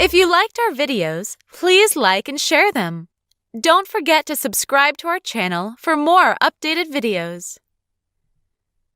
If you liked our videos, please like and share them. Don't forget to subscribe to our channel for more updated videos.